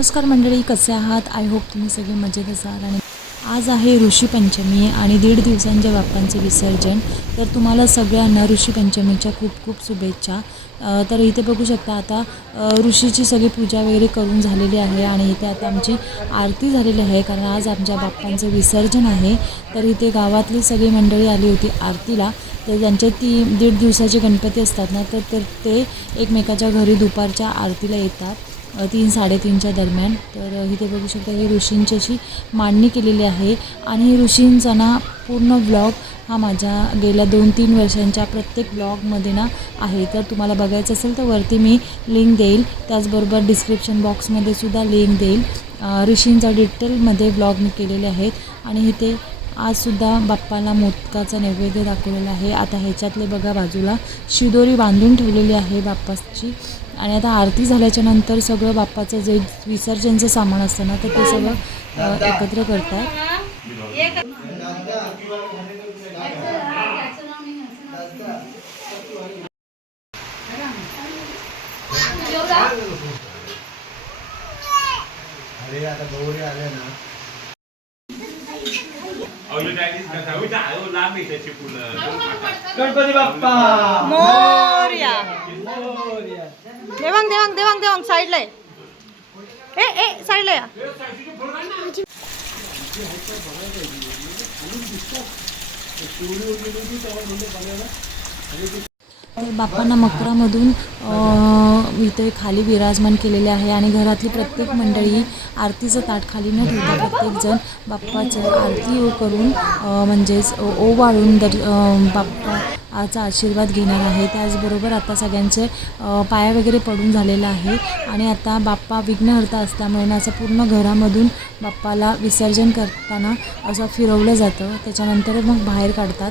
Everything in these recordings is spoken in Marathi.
नमस्कार मंडळी कसे आहात? आय होप तुम्ही सगळे मजेत असाल. आणि आज आहे ऋषीपंचमी आणि दीड दिवसांच्या बाप्पांचे विसर्जन. तर तुम्हाला सगळ्यांना ऋषीपंचमीच्या खूप खूप शुभेच्छा. तर इथे बघू शकता आता ऋषीची सगळी पूजा वगैरे करून झालेली आहे आणि इथे आता आमची आरती झालेली आहे कारण आज आमच्या बाप्पांचं विसर्जन आहे. तर इथे गावातली सगळी मंडळी आली होती आरतीला. तर त्यांचे ती दीड दिवसाचे गणपती असतात ना तर तर ते एकमेकाच्या घरी दुपारच्या आरतीला येतात. तीन साडेतीनच्या दरम्यान. तर इथे बघू शकता ही ऋषींची अशी मांडणी केलेली आहे. आणि ऋषींचा ना पूर्ण ब्लॉग हा माझ्या गेल्या दोन तीन वर्षांच्या प्रत्येक ब्लॉगमध्ये ना आहे. तर तुम्हाला बघायचं असेल तर वरती मी लिंक देईल. त्याचबरोबर डिस्क्रिप्शन बॉक्समध्ये सुद्धा लिंक देईल. ऋषींचा डिटेलमध्ये ब्लॉग मी केलेले आहेत. आणि इथे आजसुद्धा बाप्पाला मोदकाचा नैवेद्य दाखवलेला आहे. आता ह्याच्यातले बघा बाजूला शिदोरी बांधून ठेवलेली आहे बाप्पाची. आणि आता आरती झाल्याच्यानंतर सगळं बाप्पाचं जे विसर्जनचं सामान असतं ना तर ते सगळं एकत्र करतात. आता गौरी आल्या ना अहो चायनीज कसा होय ना अहो लांब आहे त्याची फुलं गणपती बाप्पा मोर्या देवांग देवांग देवांग देवांग साईडला ए ए साईडला या बाप्पांना मकरामधून इथे खाली विराजमान केलेले आहे आणि घरातली प्रत्येक मंडळी आरतीचं ताट खाली न ठेवता प्रत्येकजण बाप्पाचं आरती करून म्हणजेच ओ- ओवाळून दर बाप्पाचा आशीर्वाद घेणार आहे. त्याचबरोबर आता सगळ्यांचे पाया वगैरे पडून झालेला आहे आणि आता बाप्पा विघ्नहर्ता असल्यामुळे असं पूर्ण घरामधून बाप्पाला विसर्जन करताना असं फिरवलं जातं. त्याच्यानंतर मग बाहेर काढतात.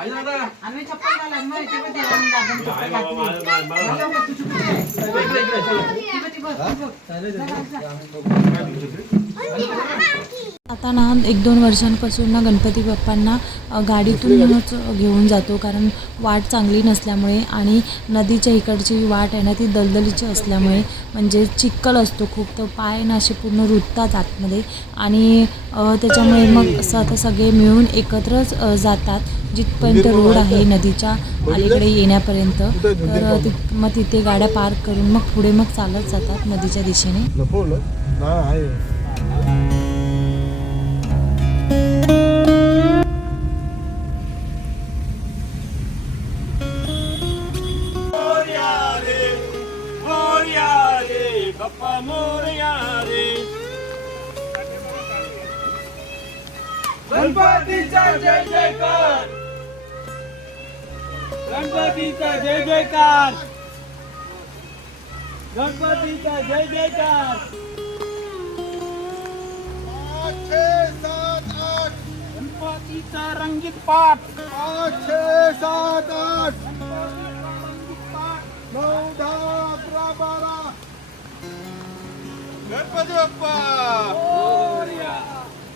आई दादा. आहे बाबा मला मला- मला इकडे, इकडे, चला. आता ना एक दोन वर्षांपासून ना गणपती बाप्पांना गाडीतूनच घेऊन जातो. कारण वाट चांगली नसल्यामुळे आणि नदीच्या इकडची वाट आहे ना ती दलदलीची असल्यामुळे म्हणजे चिक्कल असतो खूप. तर पाय ना असे पूर्ण रुततात आतमध्ये आणि त्याच्यामुळे मग असं आता सगळे मिळून एकत्रच जातात. जिथपर्यंत रोड आहे नदीच्या अलीकडे येण्यापर्यंत तर अ, ति मग तिथे गाड्या पार्क करून मग पुढे मग चालत जातात नदीच्या दिशेने. गणपतीचा जय जयकार. गणपतीचा जय जयकार. गणपतीचा जय जयकार. गणपतीचा रंगीत पाठ. आठशे सात आठ. नऊ दहा अकरा बारा. गणपती बाप्पा.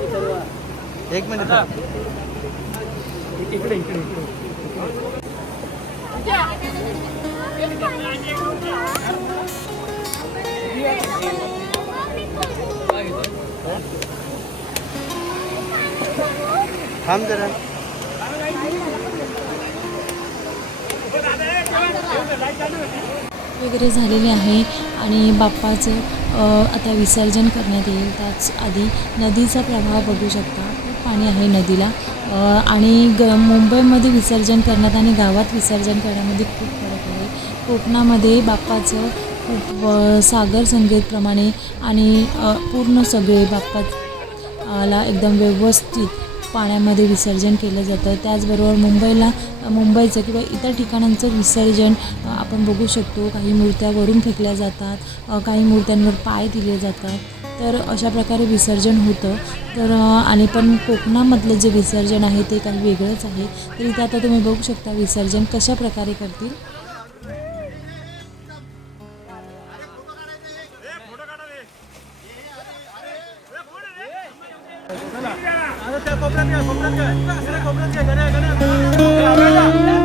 एक मिनिट इकडे इकडे इकडे. थांब जरा. वगैरे झालेले आहे आणि बाप्पाचं आता विसर्जन करण्यात येईल. त्याच आधी नदीचा प्रवाह बघू शकता. खूप पाणी आहे नदीला. आणि ग मुंबईमध्ये विसर्जन करण्यात आणि गावात विसर्जन करण्यामध्ये खूप फरक आहे. कोकणामध्ये बाप्पाचं खूप सागर संगीतप्रमाणे आणि पूर्ण सगळे बाप्पाला एकदम व्यवस्थित पाण्यामध्ये विसर्जन केलं जातं. त्याचबरोबर मुंबईला मुंबईचं किंवा इतर ठिकाणांचं विसर्जन आपण बघू शकतो काही मूर्त्या वरून फेकल्या जातात काही मूर्त्यांवर पाय दिले जातात. तर अशा प्रकारे विसर्जन होतं. तर आणि पण कोकणामधलं जे विसर्जन आहे ते काही वेगळंच आहे. तर इथे आता तुम्ही बघू शकता विसर्जन कशा प्रकारे करतील. त्यांचं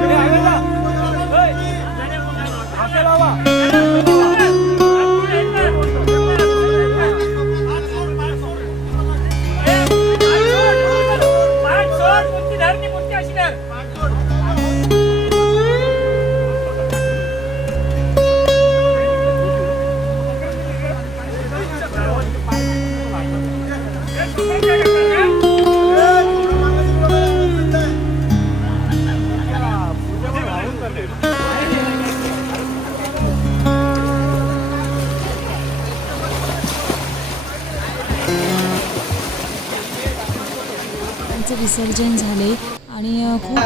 विसर्जन झाले. आणि खूप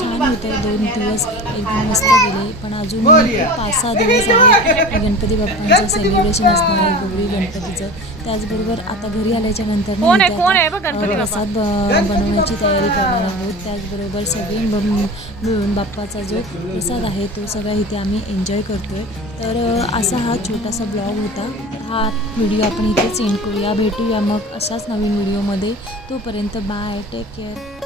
छान होतं. दोन दिवस एकदम मस्त गेले. पण अजून पाच सहा दिवस आहे गणपती बाप्पांचं सेलिब्रेशन असणार आहे गौरी गणपतीचं. त्याचबरोबर आता घरी आल्याच्यानंतर? इथे? प्रसाद बनवण्याची तयारी करणार आहोत. त्याचबरोबर सगळे मिळून बाप्पाचा जो प्रसाद आहे तो सगळा इथे आम्ही एन्जॉय करतोय. तर असा हा छोटासा ब्लॉग होता. हा व्हिडिओ आपण इथेच एंड करूया. भेटूया मग अशाच नवीन व्हिडिओमध्ये तोपर्यंत बाय. Take care